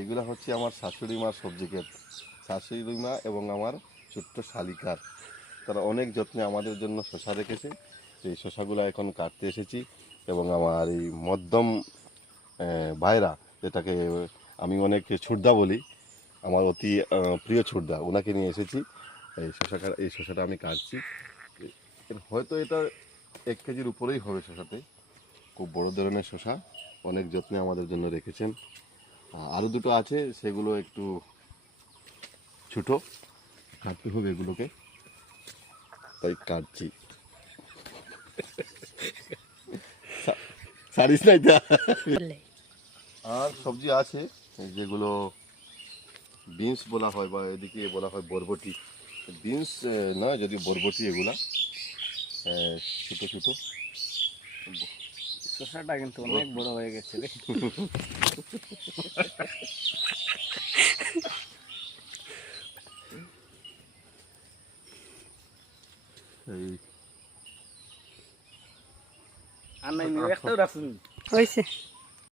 এগুলো হচ্ছে আমার শাশুড়ি মার সবজি ক্ষেত। শাশুড়ি মা এবং আমার ছোট্ট শালিকার, তারা অনেক যত্নে আমাদের জন্য শশা রেখেছে। এই শশাগুলো এখন কাটতে এসেছি এবং আমার এই মধ্যম ভাইরা, যেটাকে আমি অনেক ছুটদা বলি, আমার অতি প্রিয় ছুটদা, ওনাকে নিয়ে এসেছি। এই শশাটা আমি কাটছি। হয়তো এটা 1 কেজির উপরেই হবে শশাতে। খুব বড় ধরনের শশা, অনেক যত্নে আমাদের জন্য রেখেছেন। আরও দুটো আছে, সেগুলো একটু ছোটো, কাটতে হবে এগুলোকে, তাই কাটছি। সারিস নাই তা। আর সবজি আছে যেগুলো বিনস বলা হয়, বা এদিকে বলা হয় বরবটি। বিনস নয়, যদি বরবটি, এগুলা ছোটো ছোটো। শসাটা কিন্তু অনেক বড় হয়ে গেছে রে। এই আর নাই একটাও রাখুন হয়েছে।